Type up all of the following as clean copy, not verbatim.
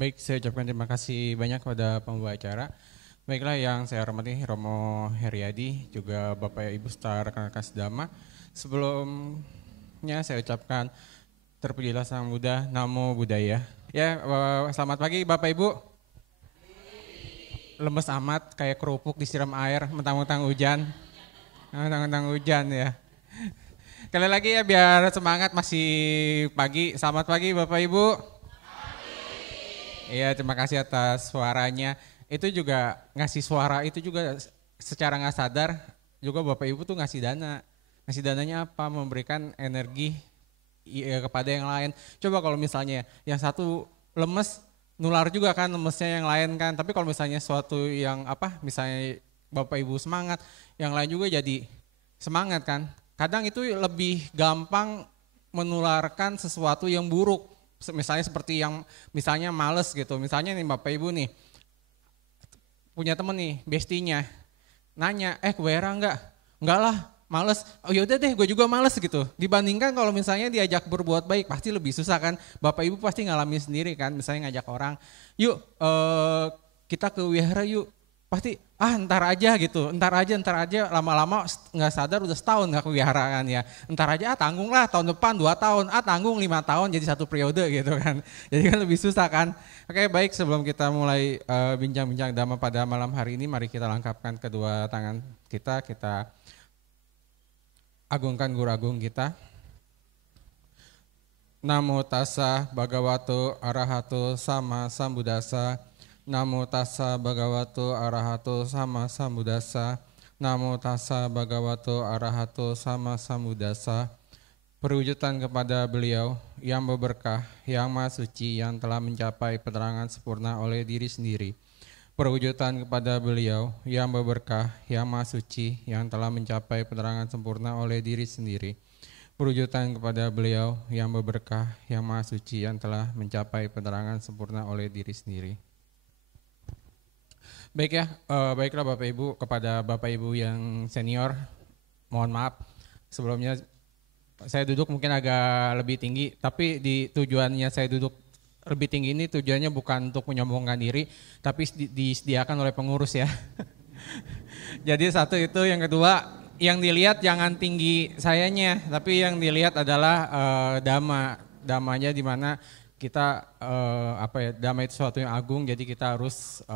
Baik, saya ucapkan terima kasih banyak kepada pembawa acara. Baiklah, yang saya hormati Romo Heriadi, juga Bapak Ibu Star Rekan Kasdama. Sebelumnya saya ucapkan terpujilah Sang Buddha, Namo Buddhaya. Ya, selamat pagi Bapak Ibu. Lemes amat, kayak kerupuk disiram air, mentang-mentang hujan. Mentang-mentang hujan ya. Kali lagi ya biar semangat, masih pagi. Selamat pagi Bapak Ibu. Iya, terima kasih atas suaranya. Itu juga ngasih suara itu juga secara nggak sadar juga Bapak Ibu tuh ngasih dana. Ngasih dananya apa? Memberikan energi kepada yang lain. Coba kalau misalnya yang satu lemes, nular juga kan lemesnya yang lain kan. Tapi kalau misalnya suatu yang apa, misalnya Bapak Ibu semangat, yang lain juga jadi semangat kan. Kadang itu lebih gampang menularkan sesuatu yang buruk. Misalnya seperti yang misalnya males gitu. Misalnya nih Bapak Ibu nih punya temen nih, bestinya nanya, ke WR enggak? Enggak lah, males. Oh yaudah deh, gue juga males gitu. Dibandingkan kalau misalnya diajak berbuat baik, pasti lebih susah kan. Bapak Ibu pasti ngalamin sendiri kan, misalnya ngajak orang, yuk kita ke wihara yuk. Pasti ntar aja gitu, ntar aja lama-lama nggak sadar udah setahun nggak ke wihara kan ya. Ntar aja tanggung lah tahun depan 2 tahun, tanggung 5 tahun jadi 1 periode gitu kan. Jadi kan lebih susah kan. Oke, baik, sebelum kita mulai bincang-bincang dhamma pada malam hari ini, mari kita langkapkan kedua tangan kita agungkan guru agung kita. Namo tassa bhagavato arahato sama sambuddhassa. Namo tassa bhagavato arahato sama sambuddhassa. Namo tassa bhagavato arahato sama sambuddhassa. Perwujudan kepada beliau yang berberkah, yang maha suci, yang telah mencapai penerangan sempurna oleh diri sendiri. Perwujudan kepada beliau yang berberkah, yang maha suci, yang telah mencapai penerangan sempurna oleh diri sendiri. Perwujudan kepada beliau yang berberkah, yang maha suci, yang telah mencapai penerangan sempurna oleh diri sendiri. Baik ya, baiklah Bapak Ibu, kepada Bapak Ibu yang senior, mohon maaf sebelumnya saya duduk mungkin agak lebih tinggi, tapi di tujuannya saya duduk lebih tinggi ini tujuannya bukan untuk menyombongkan diri, tapi disediakan oleh pengurus ya. Jadi satu itu, yang kedua, yang dilihat jangan tinggi sayanya, tapi yang dilihat adalah dhamanya di mana kita dhamma itu sesuatu yang agung, jadi kita harus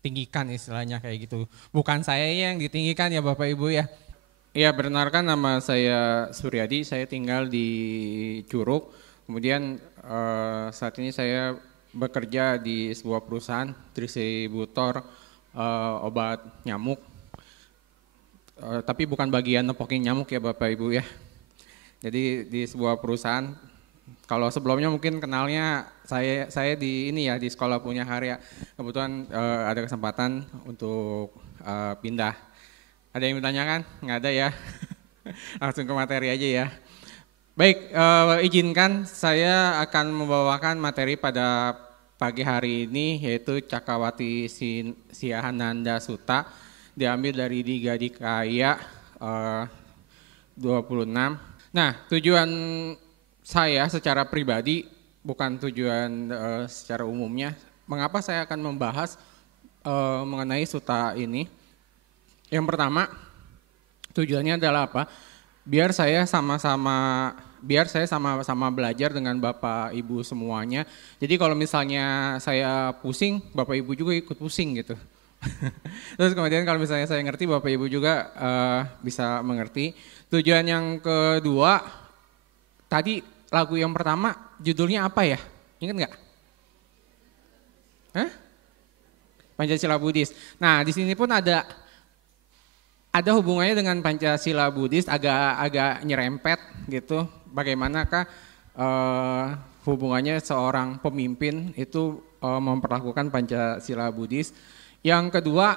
tinggikan istilahnya kayak gitu. Bukan saya yang ditinggikan ya Bapak Ibu ya. Ya, benarkan nama saya Suryadi, saya tinggal di Curug. Kemudian saat ini saya bekerja di sebuah perusahaan distributor obat nyamuk. Tapi bukan bagian nepokin nyamuk ya Bapak Ibu ya. Jadi di sebuah perusahaan, kalau sebelumnya mungkin kenalnya saya di ini ya, di sekolah punya Harya. Kebetulan ada kesempatan untuk pindah. Ada yang ditanyakan? Nggak ada ya. Langsung ke materi aja ya. Baik, izinkan saya akan membawakan materi pada pagi hari ini, yaitu Cakawati Siahananda Sutta, diambil dari Digadikaya 26. Nah, tujuan saya secara pribadi, bukan tujuan secara umumnya, mengapa saya akan membahas mengenai sutta ini. Yang pertama, tujuannya adalah apa? Biar saya sama-sama belajar dengan Bapak Ibu semuanya. Jadi kalau misalnya saya pusing, Bapak Ibu juga ikut pusing gitu. Terus kemudian kalau misalnya saya ngerti, Bapak Ibu juga bisa mengerti. Tujuan yang kedua, tadi lagu yang pertama judulnya apa ya? Ingat nggak? Pancasila Buddhis. Nah, di sini pun ada hubungannya dengan Pancasila Buddhis, agak nyerempet gitu. Bagaimanakah hubungannya seorang pemimpin itu memperlakukan Pancasila Buddhis. Yang kedua,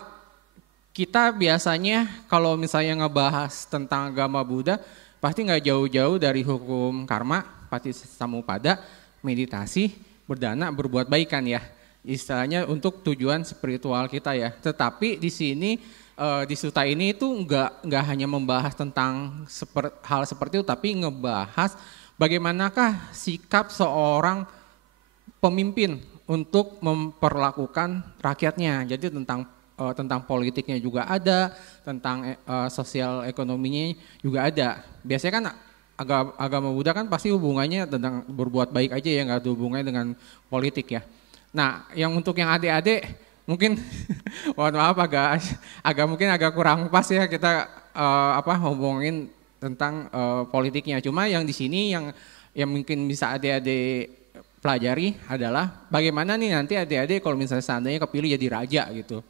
kita biasanya kalau misalnya ngebahas tentang agama Buddha, pasti nggak jauh-jauh dari hukum karma, patisamuppada, meditasi, berdana, berbuat baik kan ya. Istilahnya untuk tujuan spiritual kita ya. Tetapi di sini di sutta ini itu nggak hanya membahas tentang hal seperti itu, tapi ngebahas bagaimanakah sikap seorang pemimpin untuk memperlakukan rakyatnya. Jadi tentang politiknya juga ada, tentang sosial ekonominya juga ada. Biasanya kan agama Buddha kan pasti hubungannya tentang berbuat baik aja ya, nggak ada hubungannya dengan politik ya. Nah, yang untuk yang adik-adik mungkin mohon maaf mungkin agak kurang pas ya kita ngomongin tentang politiknya. Cuma yang di sini yang mungkin bisa adik-adik pelajari adalah bagaimana nih nanti adik-adik kalau misalnya seandainya kepilih jadi raja gitu.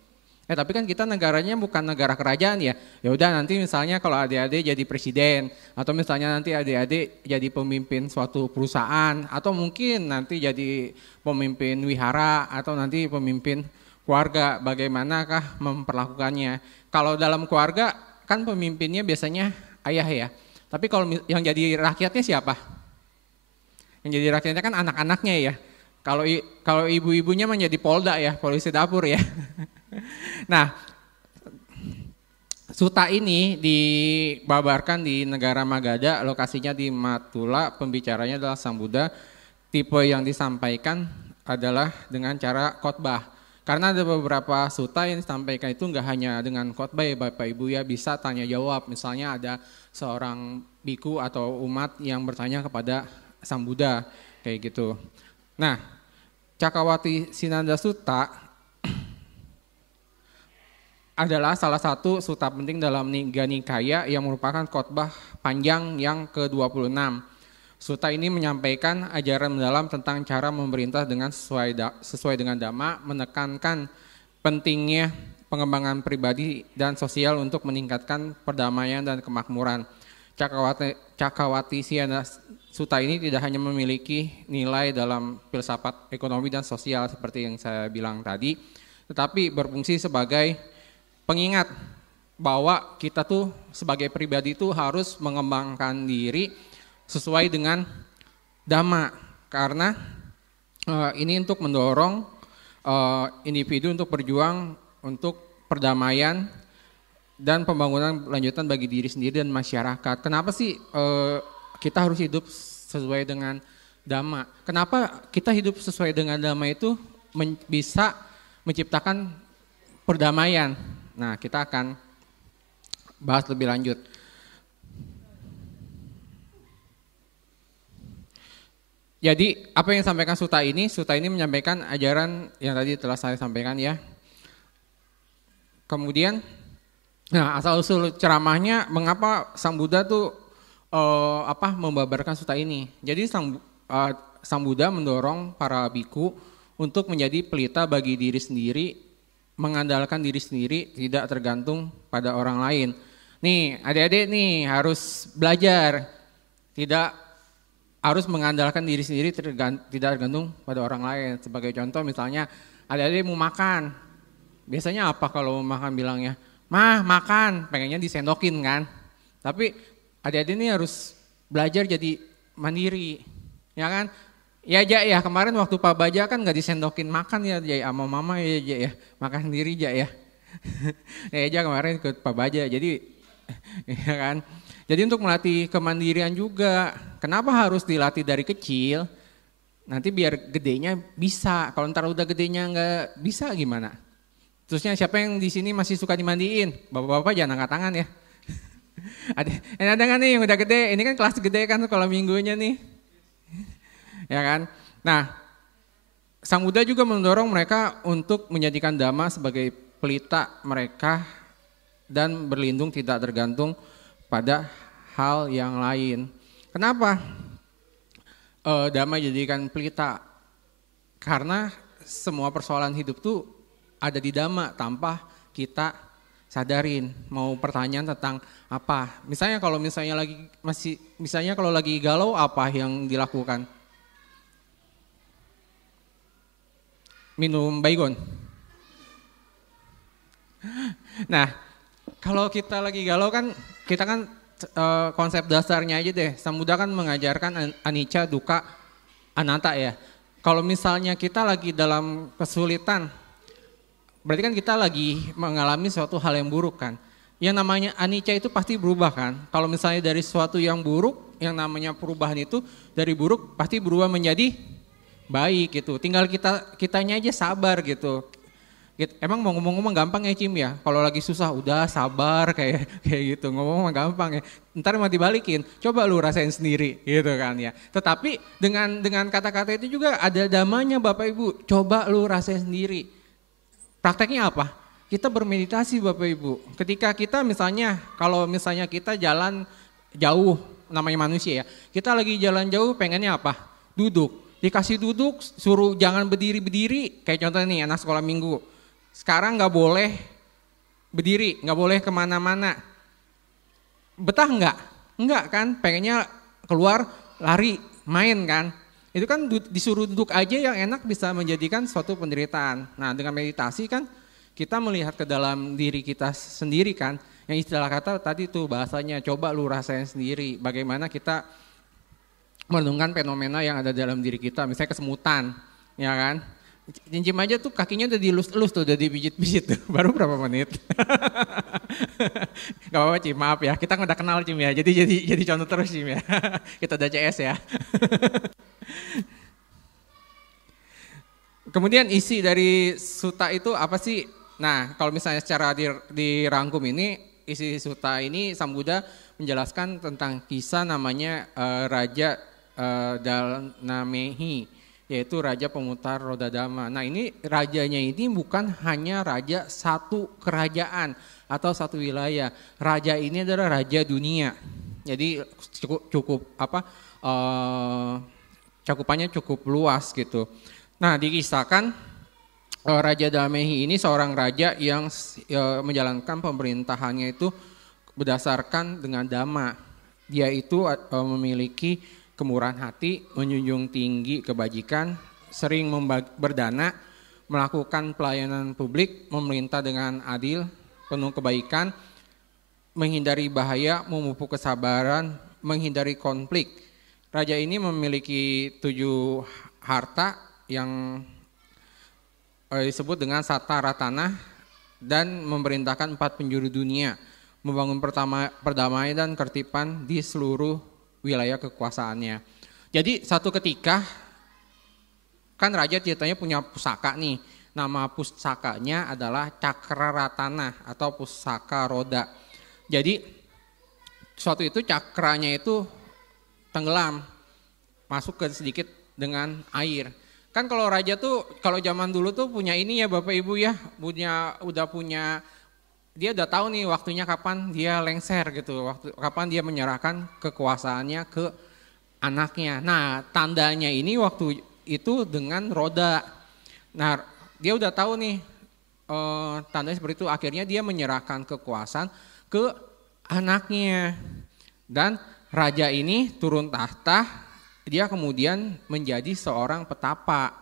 Tapi kan kita negaranya bukan negara kerajaan ya. Ya udah nanti misalnya kalau adik-adik jadi presiden atau misalnya nanti adik-adik jadi pemimpin suatu perusahaan atau mungkin nanti jadi pemimpin wihara atau nanti pemimpin keluarga, bagaimanakah memperlakukannya. Kalau dalam keluarga kan pemimpinnya biasanya ayah ya. Tapi kalau yang jadi rakyatnya siapa? Yang jadi rakyatnya kan anak-anaknya ya. Kalau ibu-ibunya menjadi polda ya, polisi dapur ya. Nah, suta ini dibabarkan di negara Magadha, lokasinya di Matula, pembicaranya adalah Sang Buddha. Tipe yang disampaikan adalah dengan cara khotbah. Karena ada beberapa suta yang disampaikan itu enggak hanya dengan khotbah ya Bapak Ibu ya, bisa tanya jawab. Misalnya ada seorang biku atau umat yang bertanya kepada Sang Buddha kayak gitu. Nah, Cakkawati Cinanda Sutta adalah salah satu suta penting dalam Nigga Nikaya yang merupakan khotbah panjang yang ke-26. Suta ini menyampaikan ajaran mendalam tentang cara memerintah dengan sesuai dengan Dhamma, menekankan pentingnya pengembangan pribadi dan sosial untuk meningkatkan perdamaian dan kemakmuran. Cakkawati Cinanda Sutta ini tidak hanya memiliki nilai dalam filsafat ekonomi dan sosial seperti yang saya bilang tadi, tetapi berfungsi sebagai pengingat bahwa kita tuh sebagai pribadi itu harus mengembangkan diri sesuai dengan Dhamma, karena ini untuk mendorong individu untuk berjuang untuk perdamaian dan pembangunan lanjutan bagi diri sendiri dan masyarakat. Kenapa sih kita harus hidup sesuai dengan Dhamma? Kenapa kita hidup sesuai dengan Dhamma itu bisa menciptakan perdamaian? Nah, kita akan bahas lebih lanjut. Jadi apa yang disampaikan suta ini menyampaikan ajaran yang tadi telah saya sampaikan ya. Kemudian, nah asal-usul ceramahnya mengapa Sang Buddha tuh membabarkan suta ini. Jadi Sang Buddha mendorong para biku untuk menjadi pelita bagi diri sendiri, mengandalkan diri sendiri, tidak tergantung pada orang lain. Nih adik-adik nih harus belajar, tidak harus mengandalkan diri sendiri, tidak tergantung pada orang lain. Sebagai contoh misalnya adik-adik mau makan, biasanya apa kalau mau makan bilangnya, mah makan, pengennya disendokin kan. Tapi adik-adik ini harus belajar jadi mandiri, ya kan. Ya Jak ya, kemarin waktu Pak Baja kan gak disendokin makan ya Jak, sama mama ya Jak ya, makan sendiri Jak ya. Ya Jak kemarin ikut Pak Baja, jadi ya kan. Jadi untuk melatih kemandirian juga, kenapa harus dilatih dari kecil? Nanti biar gedenya bisa, kalau ntar udah gedenya nggak bisa gimana? Terusnya siapa yang di sini masih suka dimandiin? Bapak-bapak jangan angkat tangan ya. Ada nggak nih yang udah gede? Ini kan kelas gede kan sekolah minggunya nih. Ya kan? Nah, Sang Buddha juga mendorong mereka untuk menjadikan Dhamma sebagai pelita mereka dan berlindung tidak tergantung pada hal yang lain. Kenapa Dhamma jadikan pelita? Karena semua persoalan hidup tuh ada di Dhamma tanpa kita sadarin. Mau pertanyaan tentang apa? Misalnya kalau lagi galau apa yang dilakukan? Minum baygon. Nah, kalau kita lagi galau kan kita kan konsep dasarnya aja deh. Sang Buddha kan mengajarkan anicca, dukkha, anatta ya. Kalau misalnya kita lagi dalam kesulitan, berarti kan kita lagi mengalami suatu hal yang buruk kan. Yang namanya anicca itu pasti berubah kan. Kalau misalnya dari suatu yang buruk, yang namanya perubahan itu dari buruk pasti berubah menjadi baik gitu. Tinggal kitanya aja sabar gitu. Emang mau ngomong-ngomong gampang ya Cim ya? Kalau lagi susah udah sabar kayak gitu. Ngomong gampang ya. Ntar mau dibalikin, coba lu rasain sendiri gitu kan ya. Tetapi dengan kata-kata itu juga ada damanya Bapak Ibu. Coba lu rasain sendiri. Prakteknya apa? Kita bermeditasi Bapak Ibu. Ketika kita misalnya, kalau misalnya kita jalan jauh, namanya manusia ya. Kita lagi jalan jauh pengennya apa? Duduk. Dikasih duduk, suruh jangan berdiri-berdiri. Kayak contohnya nih anak sekolah minggu. Sekarang gak boleh berdiri, gak boleh kemana-mana. Betah enggak? Enggak kan, pengennya keluar lari, main kan. Itu kan disuruh duduk aja yang enak bisa menjadikan suatu penderitaan. Nah dengan meditasi kan kita melihat ke dalam diri kita sendiri kan. Yang istilah kata tadi tuh bahasanya coba lu rasain sendiri. Bagaimana kita merenungkan fenomena yang ada dalam diri kita. Misalnya kesemutan, ya kan. Cincin aja tuh kakinya udah dielus-elus tuh, udah dipijit-pijit tuh, baru berapa menit. Gak apa-apa Cim, maaf ya, kita udah kenal Cim ya, jadi contoh terus Cim ya. Kita udah CS ya. Kemudian isi dari suta itu apa sih? Nah kalau misalnya secara dirangkum ini, isi suta ini Sang Buddha menjelaskan tentang kisah namanya Raja Dalnamehi. Yaitu raja pemutar roda dhamma. Nah ini rajanya ini bukan hanya raja satu kerajaan atau satu wilayah. Raja ini adalah raja dunia. Jadi cukup cakupannya cukup luas gitu. Nah dikisahkan Raja Damehi ini seorang raja yang menjalankan pemerintahannya itu berdasarkan dengan dhamma. Dia itu memiliki kemurahan hati, menjunjung tinggi kebajikan, sering berdana, melakukan pelayanan publik, memerintah dengan adil, penuh kebaikan, menghindari bahaya, memupuk kesabaran, menghindari konflik. Raja ini memiliki 7 harta yang disebut dengan Sata Ratana dan memerintahkan 4 penjuru dunia, membangun perdamaian dan ketertiban di seluruh wilayah kekuasaannya. Jadi satu ketika kan raja ceritanya punya pusaka nih. Nama pusakanya adalah Cakraratana atau pusaka roda. Jadi suatu itu cakranya itu tenggelam, masuk ke sedikit dengan air. Kan kalau raja tuh kalau zaman dulu tuh punya ini ya Bapak Ibu ya, dia udah tahu nih waktunya kapan dia lengser gitu, kapan dia menyerahkan kekuasaannya ke anaknya. Nah tandanya ini waktu itu dengan roda. Nah dia udah tahu nih tandanya seperti itu, akhirnya dia menyerahkan kekuasaan ke anaknya. Dan raja ini turun tahta, dia kemudian menjadi seorang petapa,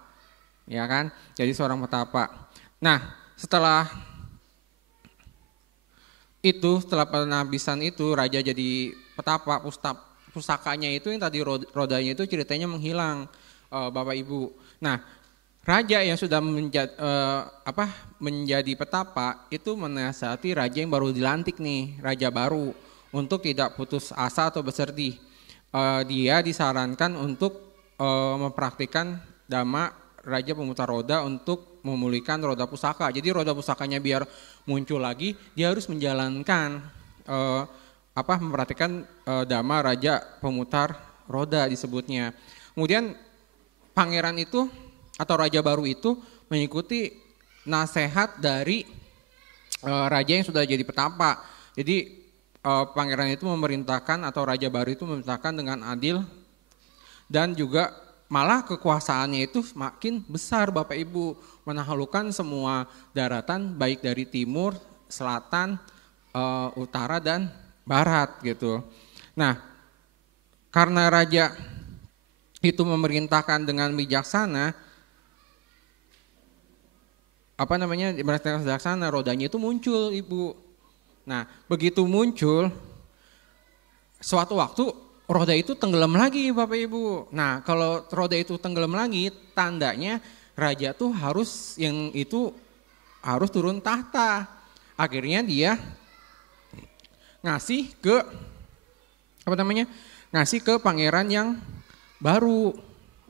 ya kan? Jadi seorang petapa. Nah setelah penghabisan itu raja jadi petapa, pusakanya itu yang tadi rodanya itu ceritanya menghilang Bapak Ibu. Nah raja yang sudah menjadi petapa itu menasihati raja yang baru dilantik nih, raja baru, untuk tidak putus asa atau bersedih. Dia disarankan untuk mempraktikkan dhamma raja pemutar roda untuk memulihkan roda pusaka. Jadi roda pusakanya biar muncul lagi, dia harus menjalankan memperhatikan dhamma raja pemutar roda disebutnya. Kemudian pangeran itu atau raja baru itu mengikuti nasihat dari raja yang sudah jadi petapa. Jadi pangeran itu memerintahkan atau raja baru itu memerintahkan dengan adil, dan juga malah kekuasaannya itu makin besar Bapak Ibu, menaklukkan semua daratan baik dari timur, selatan, utara dan barat gitu. Nah, karena raja itu memerintahkan dengan bijaksana, rodanya itu muncul Ibu. Nah, begitu muncul, suatu waktu roda itu tenggelam lagi Bapak Ibu. Nah kalau roda itu tenggelam lagi, tandanya raja tuh harus turun tahta. Akhirnya dia ngasih ke pangeran yang baru,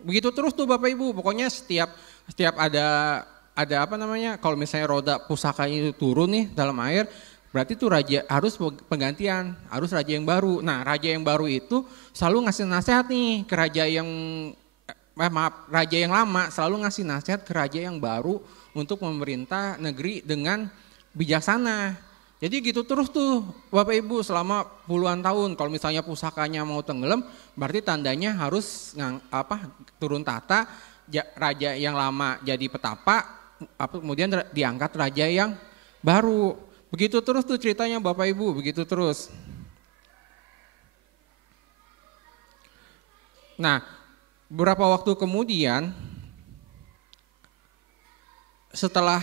Begitu terus tuh Bapak Ibu, pokoknya setiap ada apa namanya, kalau misalnya roda pusakanya itu turun nih dalam air, berarti tuh raja harus penggantian, harus raja yang baru. Nah raja yang baru itu selalu ngasih nasihat nih ke raja yang, raja yang lama selalu ngasih nasihat ke raja yang baru untuk memerintah negeri dengan bijaksana. Jadi gitu terus tuh Bapak Ibu selama puluhan tahun. Kalau misalnya pusakanya mau tenggelam, berarti tandanya harus turun tahta, raja yang lama jadi petapa, kemudian diangkat raja yang baru. Begitu terus tuh ceritanya Bapak Ibu, begitu terus. Nah, beberapa waktu kemudian setelah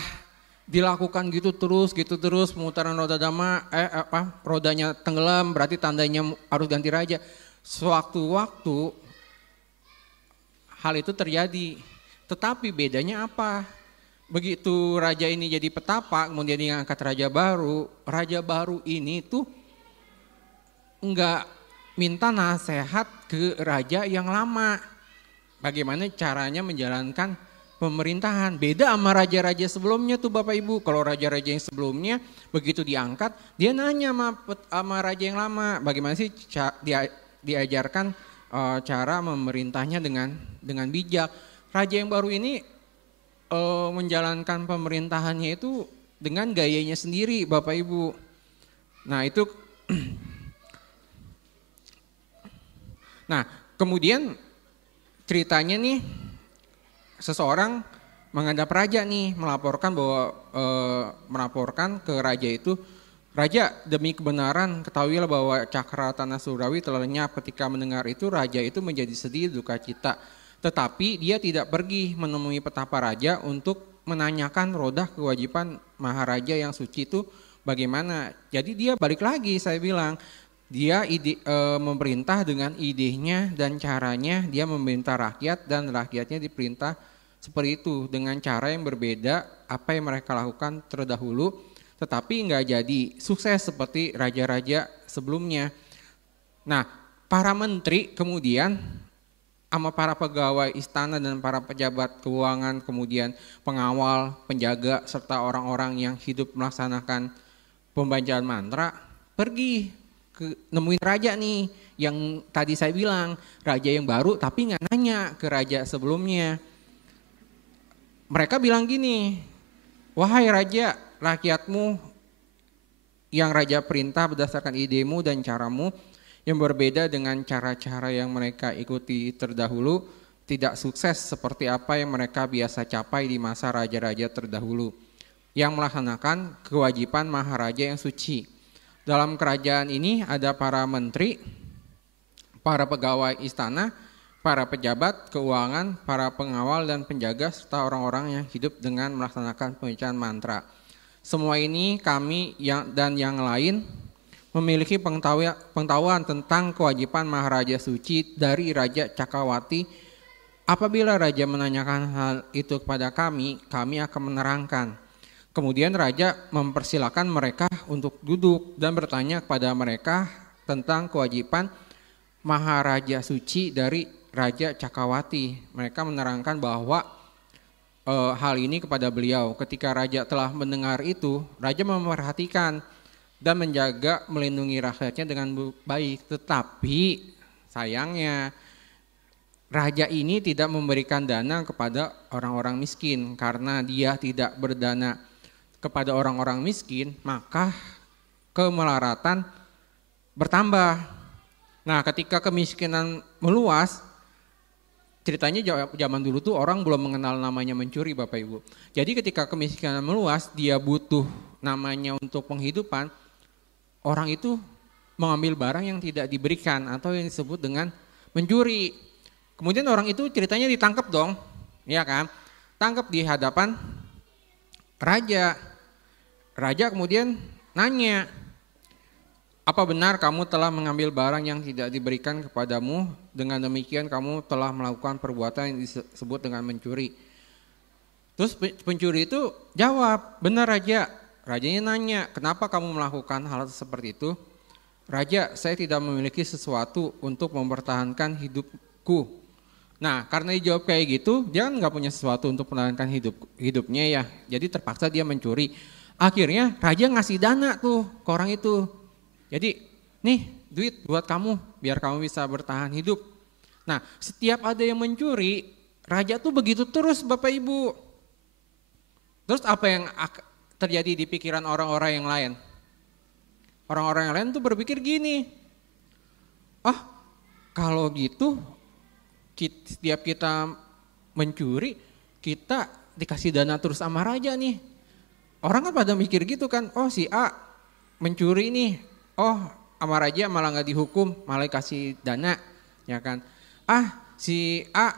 dilakukan gitu terus pemutaran roda dama, rodanya tenggelam, berarti tandanya harus ganti raja. Sewaktu-waktu hal itu terjadi, tetapi bedanya apa? Begitu raja ini jadi petapa, kemudian diangkat raja baru ini tuh enggak minta nasihat ke raja yang lama. Bagaimana caranya menjalankan pemerintahan. Beda sama raja-raja sebelumnya tuh Bapak Ibu. Kalau raja-raja yang sebelumnya begitu diangkat, dia nanya sama raja yang lama, bagaimana sih diajarkan cara memerintahnya dengan bijak. Raja yang baru ini menjalankan pemerintahannya itu dengan gayanya sendiri Bapak Ibu. Nah itu, nah kemudian ceritanya nih, seseorang menghadap raja nih, melaporkan ke raja itu, raja demi kebenaran ketahuilah bahwa cakra tanah surgawi telah lenyap. Ketika mendengar itu raja itu menjadi sedih duka cita. Tetapi dia tidak pergi menemui petapa raja untuk menanyakan rodah kewajiban maharaja yang suci itu bagaimana. Jadi dia balik lagi, saya bilang. Dia memerintah dengan idenya dan caranya, dia memerintah rakyat dan rakyatnya diperintah seperti itu dengan cara yang berbeda apa yang mereka lakukan terdahulu, tetapi nggak jadi sukses seperti raja-raja sebelumnya. Nah, para menteri kemudian sama para pegawai istana dan para pejabat keuangan, kemudian pengawal, penjaga, serta orang-orang yang hidup melaksanakan pembacaan mantra pergi nemuin raja nih yang tadi saya bilang, raja yang baru tapi nggak nanya ke raja sebelumnya. Mereka bilang gini, wahai raja, rakyatmu yang raja perintah berdasarkan idemu dan caramu yang berbeda dengan cara-cara yang mereka ikuti terdahulu, tidak sukses seperti apa yang mereka biasa capai di masa raja-raja terdahulu yang melaksanakan kewajiban maharaja yang suci. Dalam kerajaan ini ada para menteri, para pegawai istana, para pejabat keuangan, para pengawal dan penjaga, serta orang-orang yang hidup dengan melaksanakan pembacaan mantra. Semua ini kami dan yang lain memiliki pengetahuan tentang kewajiban maharaja suci dari Raja Cakrawati. Apabila raja menanyakan hal itu kepada kami akan menerangkan. Kemudian raja mempersilakan mereka untuk duduk dan bertanya kepada mereka tentang kewajiban maharaja suci dari Raja Cakrawati. Mereka menerangkan bahwa hal ini kepada beliau. Ketika raja telah mendengar itu, raja memerhatikan dan menjaga melindungi rakyatnya dengan baik. Tetapi sayangnya raja ini tidak memberikan dana kepada orang-orang miskin. Karena dia tidak berdana kepada orang-orang miskin, maka kemelaratan bertambah. Nah, ketika kemiskinan meluas, ceritanya zaman dulu tuh orang belum mengenal namanya mencuri Bapak Ibu. Jadi ketika kemiskinan meluas, dia butuh namanya untuk penghidupan, orang itu mengambil barang yang tidak diberikan atau yang disebut dengan mencuri. Kemudian orang itu ceritanya ditangkap dong, ya kan? Tangkap di hadapan raja. Raja kemudian nanya, apa benar kamu telah mengambil barang yang tidak diberikan kepadamu? Dengan demikian kamu telah melakukan perbuatan yang disebut dengan mencuri. Terus pencuri itu jawab, benar raja. Rajanya nanya, kenapa kamu melakukan hal seperti itu? Raja, saya tidak memiliki sesuatu untuk mempertahankan hidupku. Nah, karena dijawab kayak gitu, dia kan nggak punya sesuatu untuk menjalankan hidupnya ya. Jadi terpaksa dia mencuri. Akhirnya raja ngasih dana tuh ke orang itu. Jadi, nih duit buat kamu, biar kamu bisa bertahan hidup. Nah, setiap ada yang mencuri, raja tuh begitu terus Bapak Ibu. Terus apa yang terjadi di pikiran orang-orang yang lain? Orang-orang yang lain tuh berpikir gini, kalau gitu setiap kita mencuri, kita dikasih dana terus sama raja nih. Orang kan pada mikir gitu kan, si A mencuri nih, sama raja malah gak dihukum, malah kasih dana, ya kan. Si A,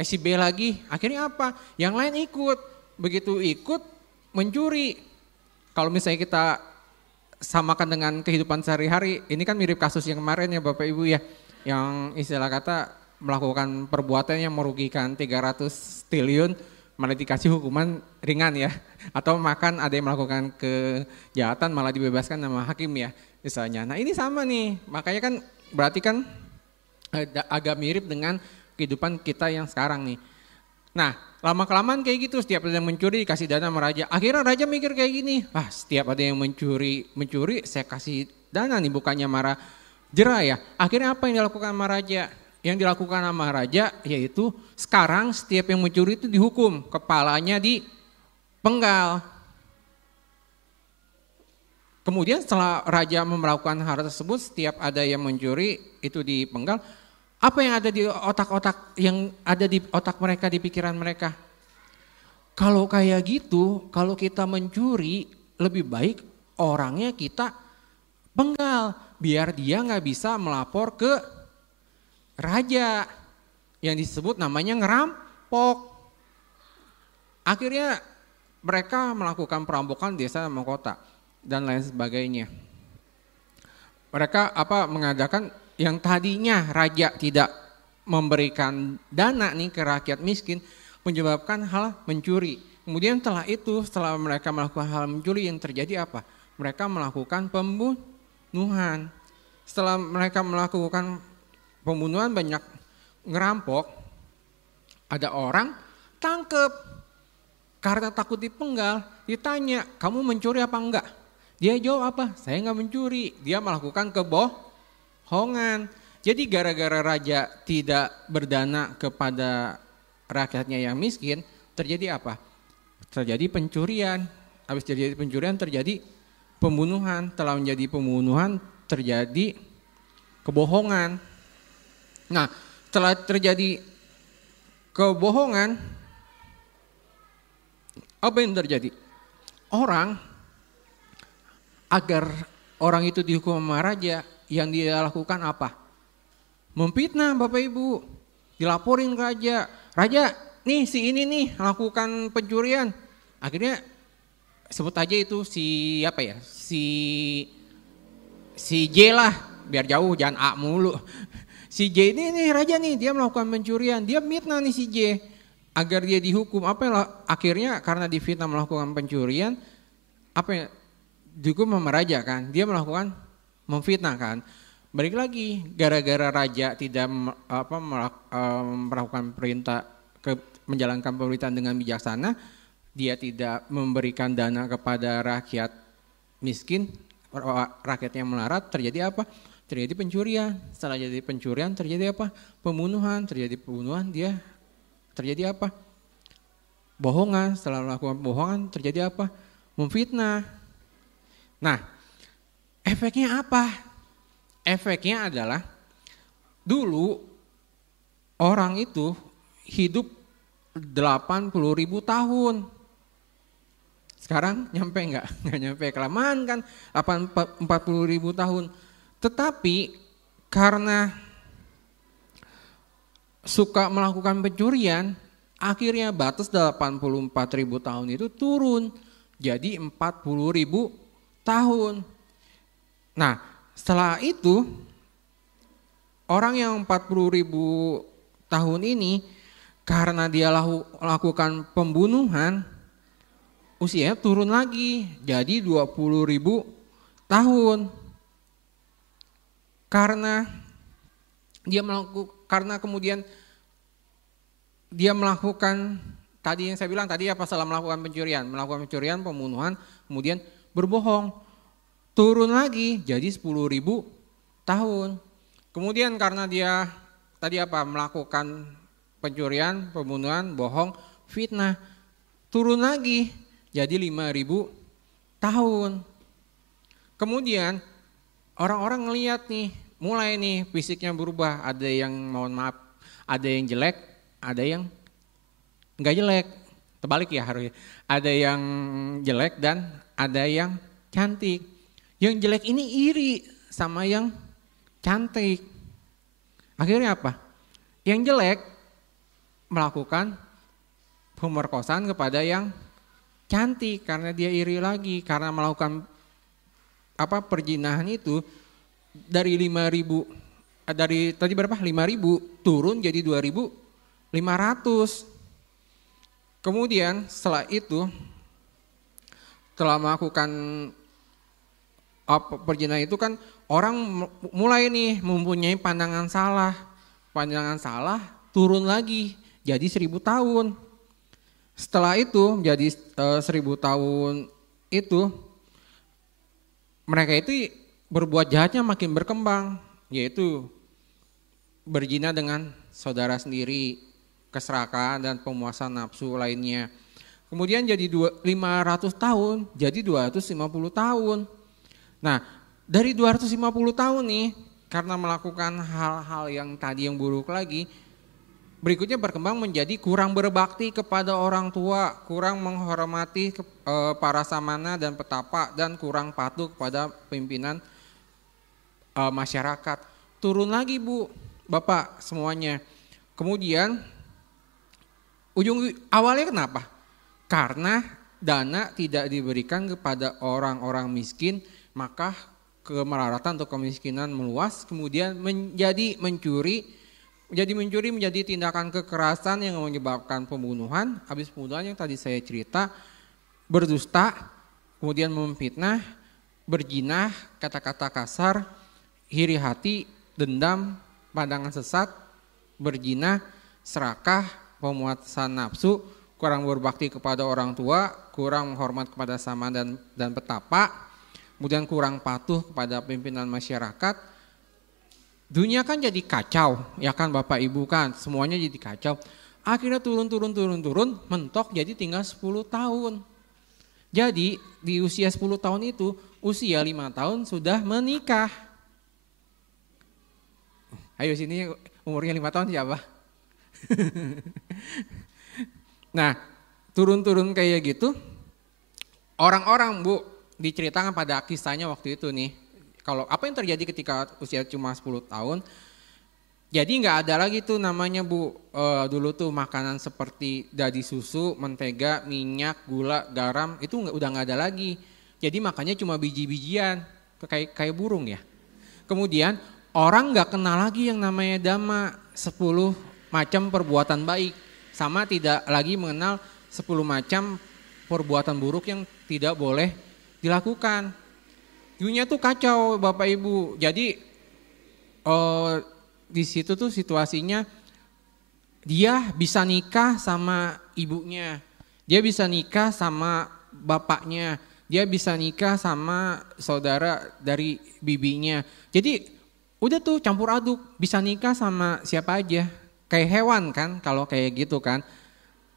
si B lagi, akhirnya apa? Yang lain ikut, begitu ikut mencuri. Kalau misalnya kita samakan dengan kehidupan sehari-hari, ini kan mirip kasus yang kemarin ya Bapak Ibu ya, yang istilah kata melakukan perbuatan yang merugikan 300 triliun malah dikasih hukuman ringan ya. Atau makan ada yang melakukan kejahatan malah dibebaskan sama hakim ya misalnya. Nah ini sama nih, makanya kan berarti kan agak mirip dengan kehidupan kita yang sekarang nih. Nah lama-kelamaan kayak gitu, setiap ada yang mencuri dikasih dana sama raja. Akhirnya raja mikir kayak gini, setiap ada yang mencuri saya kasih dana nih, bukannya marah jerah ya. Akhirnya apa yang dilakukan sama raja? Yang dilakukan sama raja yaitu sekarang setiap yang mencuri itu dihukum, kepalanya dipenggal. Kemudian setelah raja melakukan hal tersebut, setiap ada yang mencuri itu dipenggal. Apa yang ada di otak mereka, di pikiran mereka? Kalau kayak gitu, kalau kita mencuri, lebih baik orangnya kita penggal, biar dia nggak bisa melapor ke raja, yang disebut namanya ngerampok. Akhirnya mereka melakukan perampokan desa sama kota dan lain sebagainya. Mereka mengadakan yang tadinya raja tidak memberikan dana nih ke rakyat miskin, menyebabkan hal mencuri. Kemudian setelah mereka melakukan hal mencuri, yang terjadi apa? Mereka melakukan pembunuhan. Setelah mereka melakukan pembunuhan, banyak ngerampok, ada orang tangkep karena takut dipenggal. Ditanya, kamu mencuri apa enggak? Dia jawab apa? Saya enggak mencuri. Dia melakukan kebohongan. Jadi gara-gara raja tidak berdana kepada rakyatnya yang miskin, terjadi apa? Terjadi pencurian. Habis terjadi pencurian terjadi pembunuhan. Setelah menjadi pembunuhan terjadi kebohongan. Nah, setelah terjadi kebohongan, apa yang terjadi? Agar orang itu dihukum sama raja, yang dia lakukan apa? Memfitnah Bapak Ibu, dilaporin ke raja. Raja, nih si ini nih melakukan pencurian. Akhirnya sebut aja itu si J lah, biar jauh, jangan A mulu. Si J ini nih raja nih, dia melakukan pencurian, dia fitnah nih si J, agar dia dihukum. Akhirnya karena difitnah melakukan pencurian, dihukum sama raja kan, dia memfitnah kan. Balik lagi, gara-gara raja tidak melakukan perintah, menjalankan pemerintahan dengan bijaksana, dia tidak memberikan dana kepada rakyat miskin, rakyat yang melarat, terjadi apa? Terjadi pencurian. Setelah jadi pencurian terjadi apa? Pembunuhan. Terjadi pembunuhan, dia terjadi apa? Bohongan. Setelah melakukan bohongan terjadi apa? Memfitnah. Nah, efeknya apa? Efeknya adalah dulu orang itu hidup 80.000 tahun. Sekarang nyampe enggak? Enggak nyampe, kelamaan kan 40.000 tahun. Tetapi karena suka melakukan pencurian, akhirnya batas 84.000 tahun itu turun jadi 40.000 tahun. Nah, setelah itu orang yang 40.000 tahun ini karena dia lakukan pembunuhan, usianya turun lagi jadi 20.000 tahun. Karena kemudian dia melakukan tadi yang saya bilang tadi apa salah melakukan pencurian, pembunuhan, kemudian berbohong. Turun lagi jadi 10.000 tahun. Kemudian karena dia tadi apa melakukan pencurian, pembunuhan, bohong, fitnah, turun lagi jadi 5.000 tahun. Kemudian orang-orang ngelihat nih, mulai nih fisiknya berubah, ada yang mohon maaf, ada yang jelek, ada yang enggak jelek. Terbalik ya harusnya. Ada yang jelek dan ada yang cantik. Yang jelek ini iri sama yang cantik. Akhirnya apa? Yang jelek melakukan pemerkosaan kepada yang cantik karena dia iri lagi, karena melakukan perzinahan itu dari 5.000 dari tadi berapa? 5.000 turun jadi 2.500. Kemudian setelah itu telah melakukan perzinahan itu kan orang mulai nih mempunyai pandangan salah turun lagi jadi 1.000 tahun. Setelah itu menjadi 1.000 tahun itu mereka itu berbuat jahatnya makin berkembang, yaitu berzina dengan saudara sendiri, keserakahan dan pemuasan nafsu lainnya. Kemudian jadi 500 tahun jadi 250 tahun. Nah, dari 250 tahun nih, karena melakukan hal-hal yang tadi yang buruk lagi, berikutnya berkembang menjadi kurang berbakti kepada orang tua, kurang menghormati para samana dan petapa, dan kurang patuh kepada pimpinan masyarakat. Turun lagi Bu, Bapak semuanya. Kemudian ujung awalnya kenapa? Karena dana tidak diberikan kepada orang-orang miskin, maka kemelaratan atau kemiskinan meluas, kemudian menjadi mencuri menjadi tindakan kekerasan yang menyebabkan pembunuhan. Habis pembunuhan yang tadi saya cerita, berdusta, kemudian memfitnah, berzina, kata-kata kasar, iri hati, dendam, pandangan sesat, berzina, serakah, pemuasan nafsu, kurang berbakti kepada orang tua, kurang menghormat kepada sama dan petapa, kemudian kurang patuh kepada pimpinan masyarakat. Dunia kan jadi kacau, ya kan Bapak Ibu kan, semuanya jadi kacau. Akhirnya turun, mentok jadi tinggal 10 tahun. Jadi di usia 10 tahun itu, usia 5 tahun sudah menikah. Ayo sini umurnya 5 tahun siapa? Nah, turun kayak gitu, orang-orang Bu diceritakan pada kisahnya waktu itu nih, kalau apa yang terjadi ketika usia cuma 10 tahun, jadi nggak ada lagi tuh namanya Bu, dulu tuh makanan seperti dadi susu, mentega, minyak, gula, garam, itu udah nggak ada lagi. Jadi makannya cuma biji-bijian, kayak burung ya. Kemudian orang nggak kenal lagi yang namanya dhamma, 10 macam perbuatan baik, sama tidak lagi mengenal 10 macam perbuatan buruk yang tidak boleh dilakukan. Dunia tuh kacau Bapak Ibu. Jadi di situ tuh situasinya dia bisa nikah sama ibunya, dia bisa nikah sama bapaknya, dia bisa nikah sama saudara dari bibinya. Jadi udah tuh campur aduk, bisa nikah sama siapa aja. Kayak hewan kan kalau kayak gitu kan.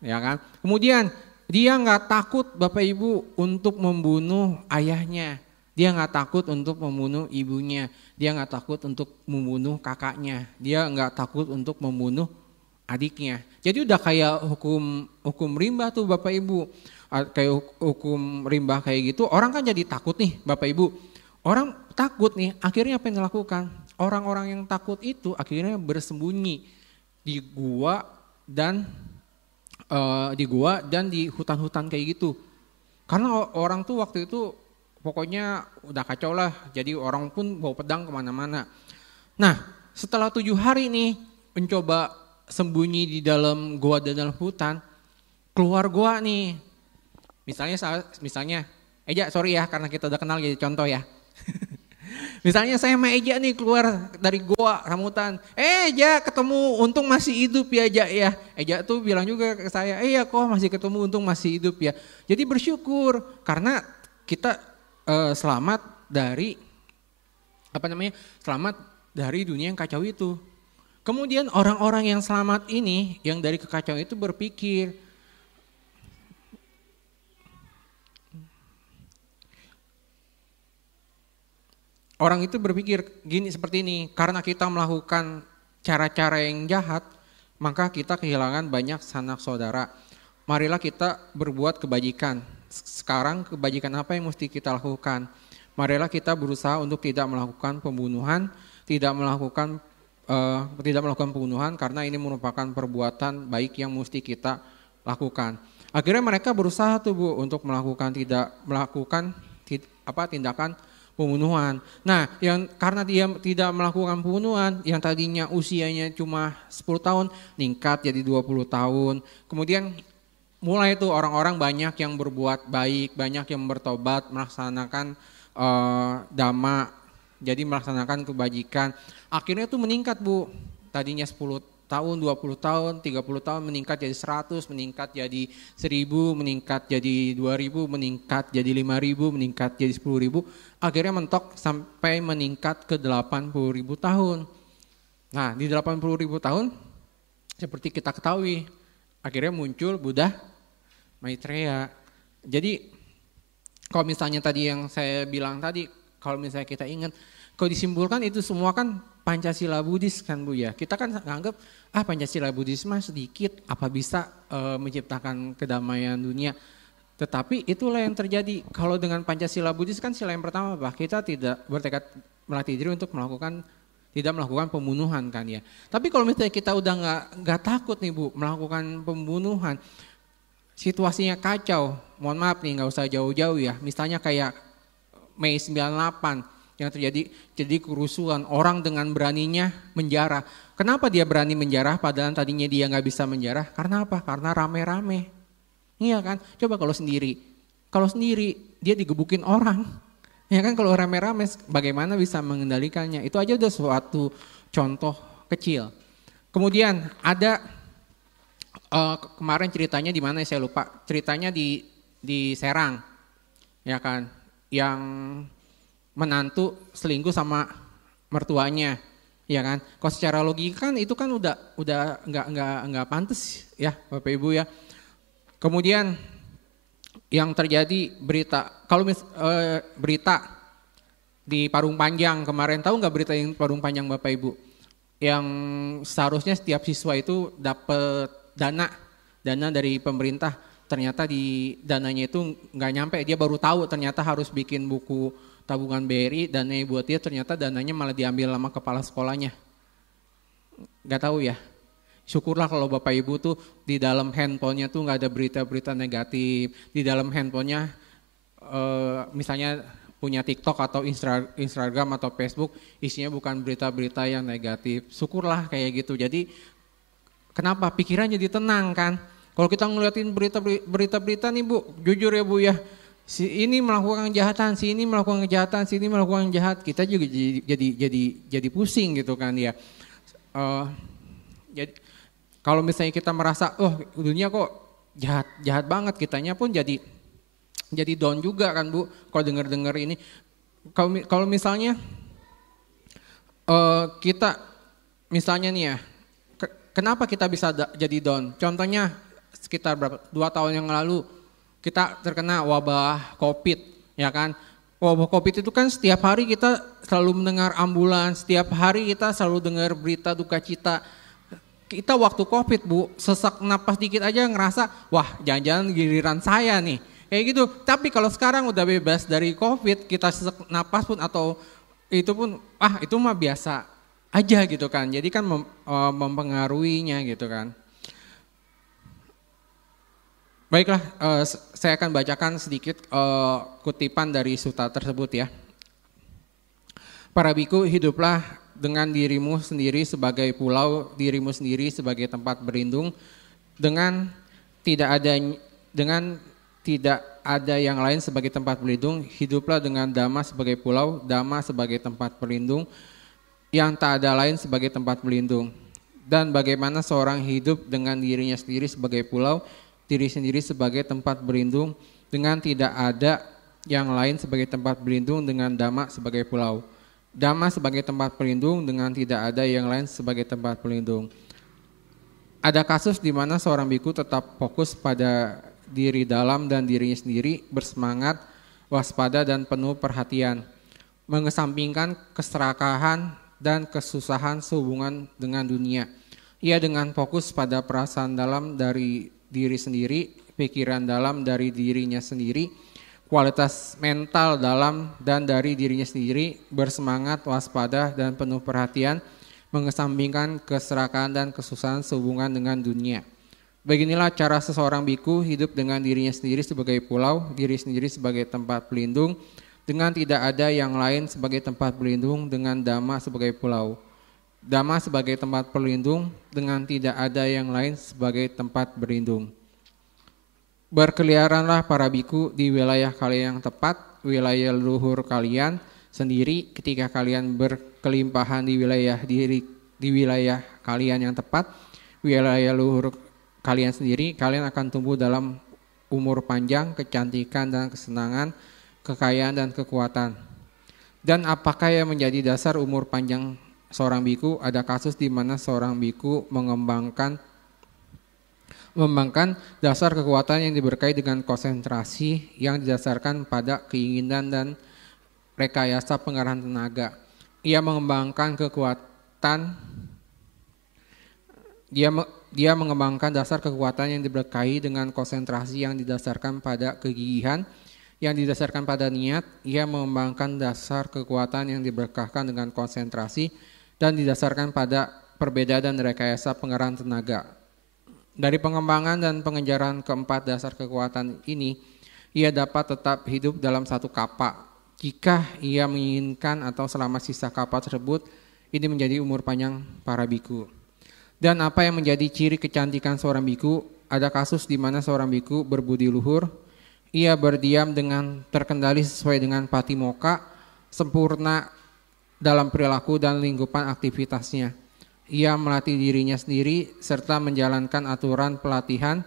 Ya kan? Kemudian dia nggak takut Bapak Ibu untuk membunuh ayahnya. Dia nggak takut untuk membunuh ibunya, dia nggak takut untuk membunuh kakaknya, dia nggak takut untuk membunuh adiknya. Jadi udah kayak hukum rimba tuh Bapak Ibu, kayak hukum rimba kayak gitu. Orang kan jadi takut nih Bapak Ibu. Orang takut nih, akhirnya apa yang dilakukan? Orang-orang yang takut itu akhirnya bersembunyi di gua dan di hutan-hutan kayak gitu. Karena orang tuh waktu itu pokoknya udah kacau lah, jadi orang pun bawa pedang kemana-mana. Nah setelah 7 hari nih mencoba sembunyi di dalam gua dan dalam hutan, keluar gua nih. Misalnya Eja sorry ya karena kita udah kenal jadi contoh ya. Misalnya saya sama Eja nih keluar dari goa rambutan. Eja ketemu untung masih hidup ya Eja ya. Eja tuh bilang juga ke saya, iya kok masih ketemu untung masih hidup ya. Jadi bersyukur karena kita selamat dari selamat dari dunia yang kacau itu. Kemudian orang-orang yang selamat ini, yang dari kekacauan itu berpikir, orang itu berpikir gini seperti ini, karena kita melakukan cara-cara yang jahat, maka kita kehilangan banyak sanak saudara. Marilah kita berbuat kebajikan. Sekarang kebajikan apa yang mesti kita lakukan? Marilah kita berusaha untuk tidak melakukan pembunuhan, tidak melakukan pembunuhan karena ini merupakan perbuatan baik yang mesti kita lakukan. Akhirnya mereka berusaha tuh Bu untuk melakukan tindakan pembunuhan. Nah, karena dia tidak melakukan pembunuhan, yang tadinya usianya cuma 10 tahun, meningkat jadi 20 tahun. Kemudian mulai tuh orang-orang banyak yang berbuat baik, banyak yang bertobat, melaksanakan dhamma, jadi melaksanakan kebajikan. Akhirnya tuh meningkat Bu, tadinya 10 tahun, 20 tahun, 30 tahun meningkat jadi 100, meningkat jadi 1000, meningkat jadi 2000, meningkat jadi 5000, meningkat jadi 10.000. Akhirnya mentok sampai meningkat ke 80.000 tahun. Nah di 80.000 tahun seperti kita ketahui akhirnya muncul Buddha Maitreya. Jadi kalau misalnya tadi yang saya bilang tadi, kalau misalnya kita ingat, kalau disimpulkan itu semua kan Pancasila Buddhis kan Bu ya. Kita kan nganggap Pancasila Buddhis mah sedikit, apa bisa menciptakan kedamaian dunia. Tetapi itulah yang terjadi. Kalau dengan Pancasila Buddhis kan sila yang pertama kita tidak bertekad melatih diri untuk tidak melakukan pembunuhan kan ya. Tapi kalau misalnya kita udah nggak takut nih Bu melakukan pembunuhan, situasinya kacau, mohon maaf nih nggak usah jauh-jauh ya. Misalnya kayak Mei 98 yang jadi kerusuhan, orang dengan beraninya menjarah. Kenapa dia berani menjarah padahal tadinya dia nggak bisa menjarah? Karena apa? Karena rame-rame. Iya kan? Coba kalau sendiri dia digebukin orang. Ya kan kalau rame-rame bagaimana bisa mengendalikannya? Itu aja udah suatu contoh kecil. Kemudian ada kemarin ceritanya di mana saya lupa. Ceritanya di Serang. Ya kan? Yang menantu selingkuh sama mertuanya. Ya kan? Kalau secara logika kan itu kan udah enggak pantas ya Bapak Ibu ya. Kemudian yang terjadi berita di Parung Panjang kemarin, tahu nggak berita yang Parung Panjang Bapak Ibu? Yang seharusnya setiap siswa itu dapat dana dari pemerintah, ternyata di dananya itu nggak nyampe, dia baru tahu ternyata harus bikin buku tabungan BRI, dananya buat dia ternyata dananya malah diambil sama kepala sekolahnya. Nggak tahu ya. Syukurlah kalau Bapak Ibu tuh di dalam handphonenya tuh nggak ada berita-berita negatif. Di dalam handphonenya misalnya punya TikTok atau Instagram atau Facebook isinya bukan berita-berita yang negatif. Syukurlah kayak gitu. Jadi kenapa? Pikiran jadi tenang kan. Kalau kita ngeliatin berita-berita nih Bu, jujur ya Bu ya. Si ini melakukan kejahatan, si ini melakukan kejahatan, si ini melakukan jahat. Kita juga jadi pusing gitu kan ya. Jadi kalau misalnya kita merasa, dunia kok jahat banget, kitanya pun jadi down juga kan Bu. Kalau dengar ini, kalau misalnya kita, misalnya nih ya, kenapa kita bisa jadi down? Contohnya sekitar 2 tahun yang lalu kita terkena wabah COVID, ya kan? Wabah COVID itu kan setiap hari kita selalu mendengar ambulans, setiap hari kita selalu dengar berita duka cita. Kita waktu COVID Bu, sesak napas dikit aja ngerasa, wah jangan-jangan giliran saya nih. Kayak gitu, tapi kalau sekarang udah bebas dari COVID, kita sesak napas pun atau itu pun, itu mah biasa aja gitu kan. Jadi kan mempengaruhinya gitu kan. Baiklah, saya akan bacakan sedikit kutipan dari sutta tersebut ya. Para biku, hiduplah dengan dirimu sendiri sebagai pulau, dirimu sendiri sebagai tempat berlindung, dengan tidak ada yang lain sebagai tempat berlindung, hiduplah dengan Dhamma sebagai pulau, Dhamma sebagai tempat berlindung, yang tak ada lain sebagai tempat berlindung. Dan bagaimana seorang hidup dengan dirinya sendiri sebagai pulau, diri sendiri sebagai tempat berlindung, dengan tidak ada yang lain sebagai tempat berlindung, dengan Dhamma sebagai pulau. Dhamma sebagai tempat berlindung, dengan tidak ada yang lain sebagai tempat berlindung. Ada kasus di mana seorang biku tetap fokus pada diri dalam dan dirinya sendiri, bersemangat, waspada dan penuh perhatian, mengesampingkan keserakahan dan kesusahan sehubungan dengan dunia. Ia dengan fokus pada perasaan dalam dari diri sendiri, pikiran dalam dari dirinya sendiri, kualitas mental dalam dan dari dirinya sendiri, bersemangat, waspada dan penuh perhatian, mengesampingkan keserakahan dan kesusahan sehubungan dengan dunia. Beginilah cara seseorang biku hidup dengan dirinya sendiri sebagai pulau, diri sendiri sebagai tempat pelindung, dengan tidak ada yang lain sebagai tempat berlindung, dengan Dhamma sebagai pulau. Dhamma sebagai tempat pelindung, dengan tidak ada yang lain sebagai tempat berlindung. Berkeliaranlah para biku di wilayah kalian yang tepat, wilayah leluhur kalian sendiri. Ketika kalian berkelimpahan di wilayah kalian yang tepat, wilayah leluhur kalian sendiri, kalian akan tumbuh dalam umur panjang, kecantikan dan kesenangan, kekayaan dan kekuatan. Dan apakah yang menjadi dasar umur panjang seorang biku? Ada kasus di mana seorang biku mengembangkan dasar kekuatan yang diberkahi dengan konsentrasi yang didasarkan pada keinginan dan rekayasa pengerahan tenaga. Ia mengembangkan kekuatan Dia mengembangkan dasar kekuatan yang diberkahi dengan konsentrasi yang didasarkan pada kegigihan, yang didasarkan pada niat. Ia mengembangkan dasar kekuatan yang diberkahkan dengan konsentrasi dan didasarkan pada perbedaan dan rekayasa pengerahan tenaga. Dari pengembangan dan pengejaran keempat dasar kekuatan ini, ia dapat tetap hidup dalam satu kapa. Jika ia menginginkan atau selama sisa kapa tersebut, ini menjadi umur panjang para biku. Dan apa yang menjadi ciri kecantikan seorang biku? Ada kasus di mana seorang biku berbudi luhur. Ia berdiam dengan terkendali sesuai dengan patimokkha, sempurna dalam perilaku dan lingkupan aktivitasnya. Ia melatih dirinya sendiri serta menjalankan aturan pelatihan,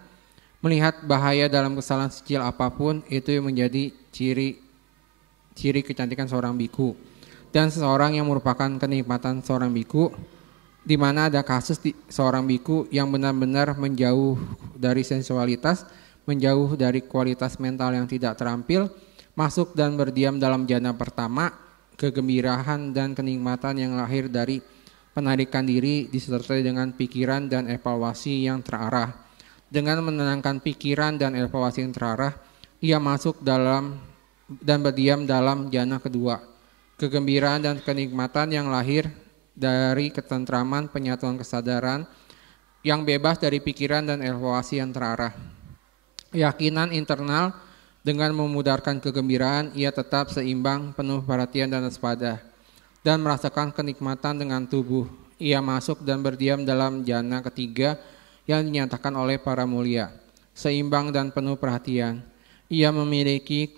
melihat bahaya dalam kesalahan sekecil apapun. Itu yang menjadi ciri kecantikan seorang biku. Dan seseorang yang merupakan kenikmatan seorang biku, di mana ada kasus seorang biku yang benar-benar menjauh dari sensualitas, menjauh dari kualitas mental yang tidak terampil, masuk dan berdiam dalam jana pertama, kegembirahan dan kenikmatan yang lahir dari penarikan diri disertai dengan pikiran dan evaluasi yang terarah. Dengan menenangkan pikiran dan evaluasi yang terarah, ia masuk dalam dan berdiam dalam jana kedua, kegembiraan dan kenikmatan yang lahir dari ketentraman penyatuan kesadaran yang bebas dari pikiran dan evaluasi yang terarah. Keyakinan internal dengan memudarkan kegembiraan, ia tetap seimbang, penuh perhatian dan waspada, dan merasakan kenikmatan dengan tubuh. Ia masuk dan berdiam dalam jana ketiga yang dinyatakan oleh para mulia, seimbang dan penuh perhatian. Ia memiliki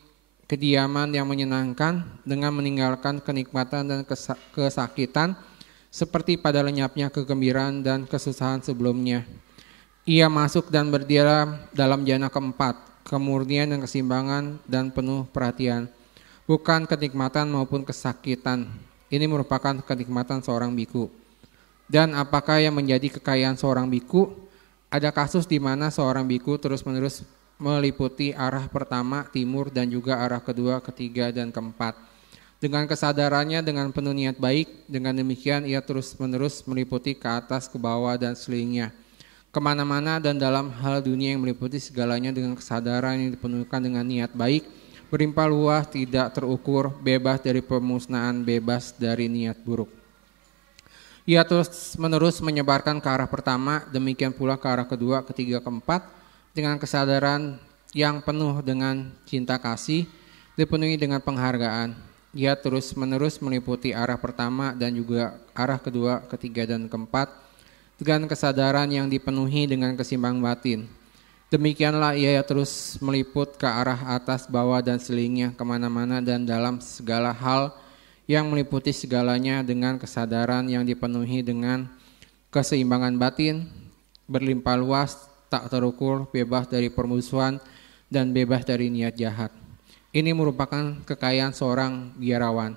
kediaman yang menyenangkan dengan meninggalkan kenikmatan dan kesakitan, seperti pada lenyapnya kegembiraan dan kesusahan sebelumnya. Ia masuk dan berdiam dalam jana keempat, kemurnian dan keseimbangan dan penuh perhatian, bukan kenikmatan maupun kesakitan. Ini merupakan kenikmatan seorang biku. Dan apakah yang menjadi kekayaan seorang biku? Ada kasus di mana seorang biku terus-menerus meliputi arah pertama, timur, dan juga arah kedua, ketiga, dan keempat. Dengan kesadarannya dengan penuh niat baik, dengan demikian ia terus-menerus meliputi ke atas, ke bawah, dan sekelilingnya, kemana-mana dan dalam hal dunia yang meliputi segalanya dengan kesadaran yang dipenuhkan dengan niat baik, berlimpah luas, tidak terukur, bebas dari pemusnahan, bebas dari niat buruk. Ia terus-menerus menyebarkan ke arah pertama, demikian pula ke arah kedua, ketiga, keempat, dengan kesadaran yang penuh dengan cinta kasih, dipenuhi dengan penghargaan. Ia terus-menerus meliputi arah pertama dan juga arah kedua, ketiga, dan keempat dengan kesadaran yang dipenuhi dengan kesimbang batin. Demikianlah ia terus meliput ke arah atas, bawah, dan selingnya kemana-mana dan dalam segala hal yang meliputi segalanya dengan kesadaran yang dipenuhi dengan keseimbangan batin, berlimpah luas, tak terukur, bebas dari permusuhan, dan bebas dari niat jahat. Ini merupakan kekayaan seorang biarawan.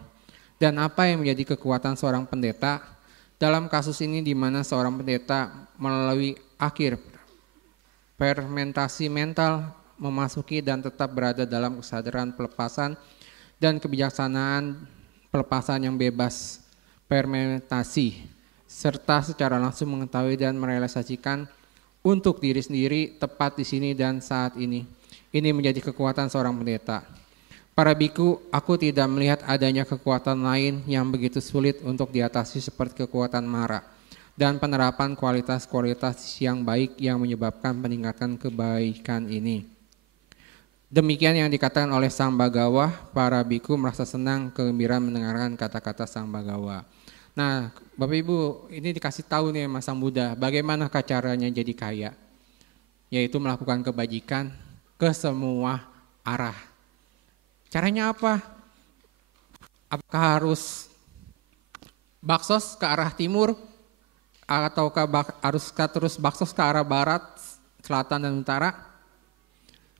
Dan apa yang menjadi kekuatan seorang pendeta? Dalam kasus ini di mana seorang pendeta melalui akhir fermentasi mental memasuki dan tetap berada dalam kesadaran pelepasan dan kebijaksanaan pelepasan yang bebas fermentasi, serta secara langsung mengetahui dan merealisasikan untuk diri sendiri tepat di sini dan saat ini. Ini menjadi kekuatan seorang pendeta. Para biku, aku tidak melihat adanya kekuatan lain yang begitu sulit untuk diatasi seperti kekuatan mara dan penerapan kualitas-kualitas yang baik yang menyebabkan peningkatan kebaikan ini. Demikian yang dikatakan oleh Sang Bagawa, para biku merasa senang kegembiraan mendengarkan kata-kata Sang Bagawa. Nah, Bapak Ibu, ini dikasih tahu nih Mas Sang Buddha, bagaimana caranya jadi kaya? Yaitu melakukan kebajikan ke semua arah. Caranya apa? Apakah harus baksos ke arah timur? Ataukah harus terus baksos ke arah barat, selatan, dan utara?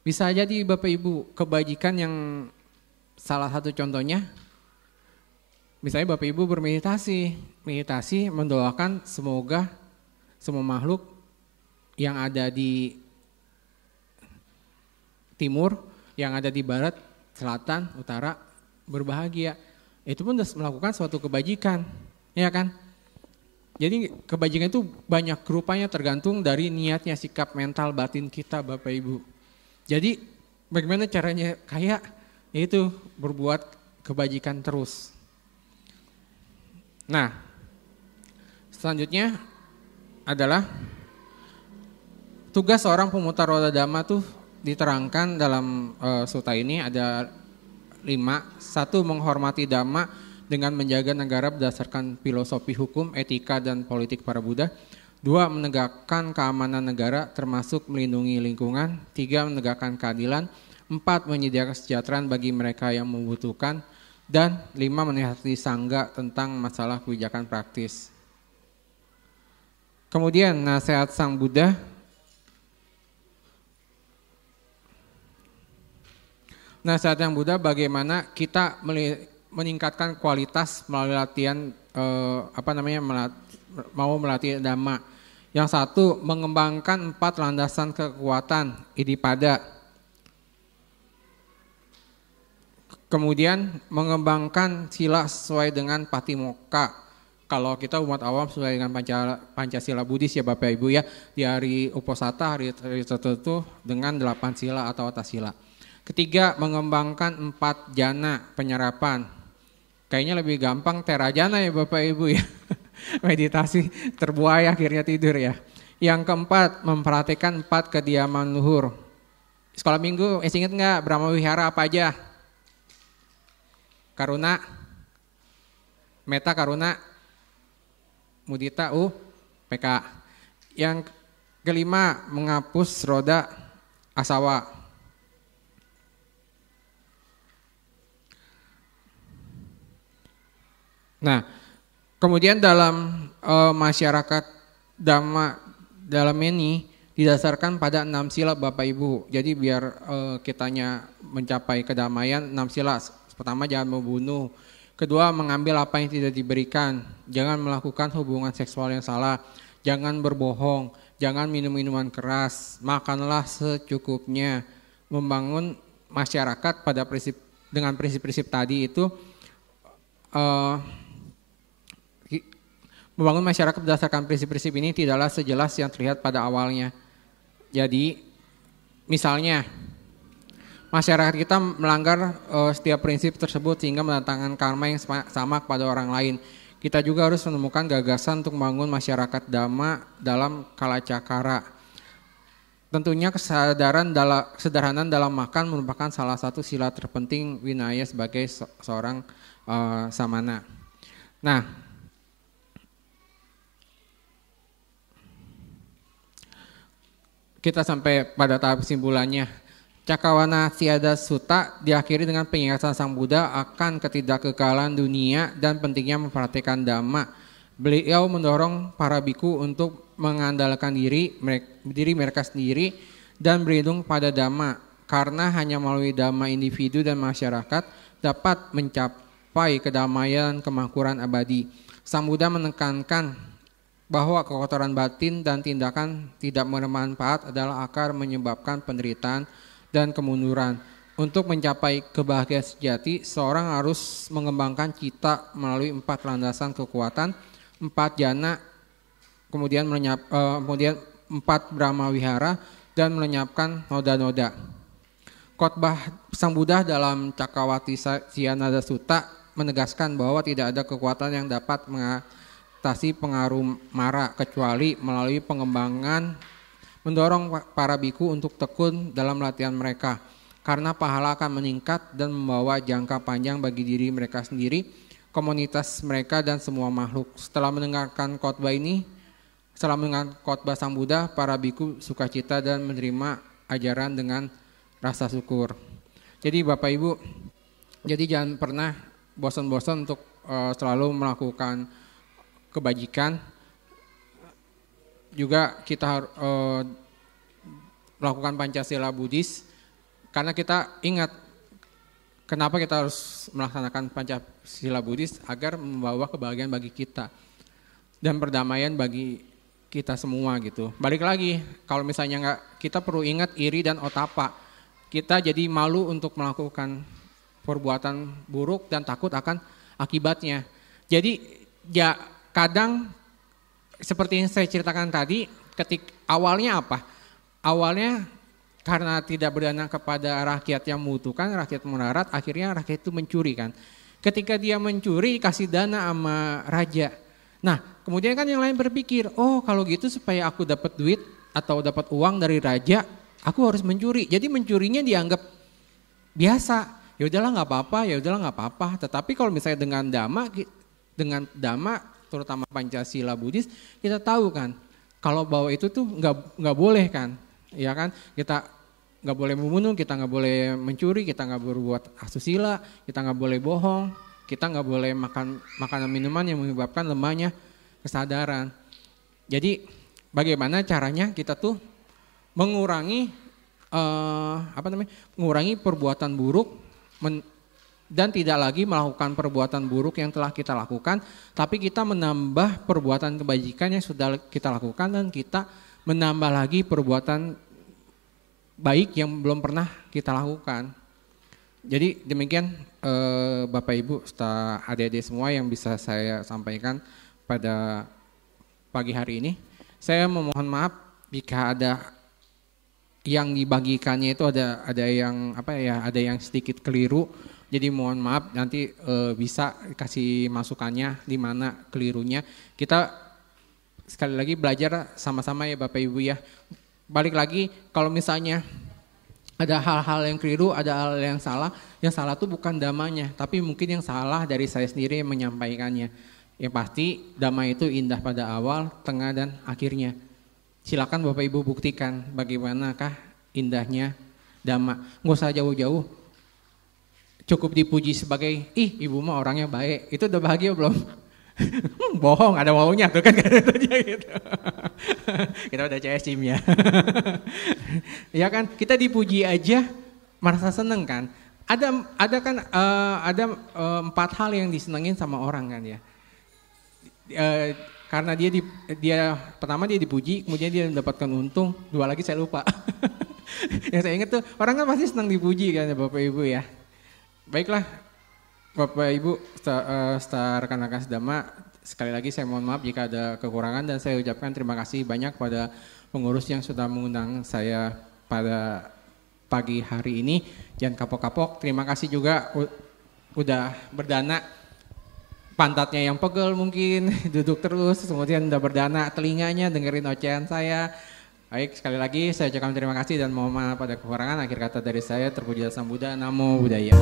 Bisa jadi Bapak Ibu, kebajikan yang salah satu contohnya, misalnya Bapak Ibu bermeditasi, meditasi mendoakan semoga semua makhluk yang ada di timur, yang ada di barat, selatan, utara berbahagia. Itu pun sudah melakukan suatu kebajikan, ya kan? Jadi kebajikan itu banyak rupanya tergantung dari niatnya, sikap mental batin kita Bapak Ibu. Jadi bagaimana caranya kaya? Yaitu berbuat kebajikan terus. Nah, selanjutnya adalah tugas seorang pemutar roda dhamma tuh diterangkan dalam sutta ini ada 5. 1, menghormati dhamma dengan menjaga negara berdasarkan filosofi hukum, etika, dan politik para Buddha. 2, menegakkan keamanan negara termasuk melindungi lingkungan. 3, menegakkan keadilan. 4, menyediakan kesejahteraan bagi mereka yang membutuhkan. Dan 5, menasihati sangga tentang masalah kebijakan praktis. Kemudian nasihat Sang Buddha. Nasihat Sang Buddha bagaimana kita meningkatkan kualitas melalui latihan mau melatih dhamma. Yang 1, mengembangkan 4 landasan kekuatan iddhipada. Kemudian mengembangkan sila sesuai dengan patimokkha. Kalau kita umat awam sesuai dengan Pancasila Buddhis ya Bapak Ibu ya, di hari Uposatha, hari tertentu dengan 8 sila atau atasila. Ketiga, mengembangkan 4 jana penyerapan. Kayaknya lebih gampang terajana ya Bapak Ibu ya. Meditasi terbuai akhirnya tidur ya. Yang keempat, memperhatikan 4 kediaman luhur. Sekolah minggu, ingat nggak Brahma Wihara apa aja? Karuna, Metta Karuna, Mudita, PK. Yang kelima, menghapus roda asawa. Nah, kemudian dalam masyarakat dhamma dalam ini didasarkan pada 6 sila Bapak Ibu. Jadi biar kitanya mencapai kedamaian 6 sila. Pertama, jangan membunuh. Kedua, mengambil apa yang tidak diberikan. Jangan melakukan hubungan seksual yang salah. Jangan berbohong. Jangan minum minuman keras. Makanlah secukupnya. Membangun masyarakat pada dengan prinsip-prinsip tadi itu membangun masyarakat berdasarkan prinsip-prinsip ini tidaklah sejelas yang terlihat pada awalnya. Jadi misalnya masyarakat kita melanggar setiap prinsip tersebut sehingga mendatangkan karma yang sama kepada orang lain. Kita juga harus menemukan gagasan untuk membangun masyarakat dhamma dalam kalacakara. Tentunya kesederhanaan dalam makan merupakan salah satu sila terpenting Vinaya sebagai seorang samana. Nah, kita sampai pada tahap kesimpulannya. Cakawana Siada Sutta diakhiri dengan pengingatan Sang Buddha akan ketidakkekalan dunia dan pentingnya memperhatikan Dhamma. Beliau mendorong para biku untuk mengandalkan diri mereka sendiri dan berlindung pada Dhamma. Karena hanya melalui Dhamma individu dan masyarakat dapat mencapai kedamaian kemakmuran abadi. Sang Buddha menekankan bahwa kekotoran batin dan tindakan tidak bermanfaat adalah akar menyebabkan penderitaan dan kemunduran. Untuk mencapai kebahagiaan sejati, seorang harus mengembangkan cita melalui 4 landasan kekuatan, 4 jana, kemudian 4 Brahma Wihara, dan melenyapkan noda-noda. Khotbah Sang Buddha dalam Cakawati Sianada Sutta menegaskan bahwa tidak ada kekuatan yang dapat mengatasi pengaruh mara kecuali melalui pengembangan, mendorong para biku untuk tekun dalam latihan mereka. Karena pahala akan meningkat dan membawa jangka panjang bagi diri mereka sendiri, komunitas mereka dan semua makhluk. Setelah mendengarkan khotbah Sang Buddha, para biku sukacita dan menerima ajaran dengan rasa syukur. Jadi Bapak Ibu, jadi jangan pernah bosan-bosan untuk selalu melakukan kebajikan. Juga kita melakukan Pancasila Buddhis, karena kita ingat kenapa kita harus melaksanakan Pancasila Buddhis, agar membawa kebahagiaan bagi kita dan perdamaian bagi kita semua gitu. Balik lagi, kalau misalnya kita perlu ingat iri dan otapa. Kita jadi malu untuk melakukan perbuatan buruk dan takut akan akibatnya. Jadi ya kadang seperti yang saya ceritakan tadi, awalnya apa? Awalnya karena tidak berdana kepada rakyat yang membutuhkan, rakyat melarat, akhirnya rakyat itu mencuri kan. Ketika dia mencuri, kasih dana sama raja. Nah kemudian kan yang lain berpikir, oh kalau gitu supaya aku dapat duit atau dapat uang dari raja, aku harus mencuri. Jadi mencurinya dianggap biasa. Ya udahlah nggak apa-apa. Tetapi kalau misalnya dengan Dhamma, terutama Pancasila Buddhis, kita tahu kan, kalau bahwa itu tuh nggak boleh kan, ya kan? Kita nggak boleh membunuh, kita nggak boleh mencuri, kita nggak berbuat asusila, kita nggak boleh bohong, kita nggak boleh makan makanan minuman yang menyebabkan lemahnya kesadaran. Jadi bagaimana caranya kita tuh mengurangi mengurangi perbuatan buruk dan tidak lagi melakukan perbuatan buruk yang telah kita lakukan, tapi kita menambah perbuatan kebajikan yang sudah kita lakukan dan kita menambah lagi perbuatan baik yang belum pernah kita lakukan. Jadi demikian Bapak Ibu serta adik-adik semua yang bisa saya sampaikan pada pagi hari ini. Saya memohon maaf jika ada yang dibagikannya itu ada yang sedikit keliru. Jadi mohon maaf, nanti bisa kasih masukannya di mana kelirunya. Kita sekali lagi belajar sama-sama ya Bapak Ibu ya. Balik lagi, kalau misalnya ada hal-hal yang keliru, ada hal yang salah tuh bukan damanya, tapi mungkin yang salah dari saya sendiri yang menyampaikannya. Yang pasti Dhamma itu indah pada awal, tengah dan akhirnya. Silakan Bapak Ibu buktikan bagaimanakah indahnya Dhamma. Nggak usah jauh-jauh, cukup dipuji sebagai, ibu mah orangnya baik, itu udah bahagia belum? Bohong, ada maunya tuh kan gitu. Kita udah CSIM ya. Ya kan, kita dipuji aja merasa seneng kan. Ada 4 hal yang disenengin sama orang kan ya. Karena dia pertama dia dipuji, kemudian dia mendapatkan untung, 2 lagi saya lupa. Yang saya ingat tuh orang kan pasti senang dipuji kan ya Bapak Ibu ya. Baiklah Bapak Ibu, rekan-rekan sedama, sekali lagi saya mohon maaf jika ada kekurangan dan saya ucapkan terima kasih banyak pada pengurus yang sudah mengundang saya pada pagi hari ini. Jangan kapok-kapok, terima kasih juga udah berdana. Pantatnya yang pegel mungkin, duduk terus, kemudian udah berdana telinganya dengerin ocehan saya. Baik, sekali lagi saya ucapkan terima kasih dan mohon maaf pada kekurangan. Akhir kata dari saya, terpujilah Sang Buddha, Namo Buddhaya.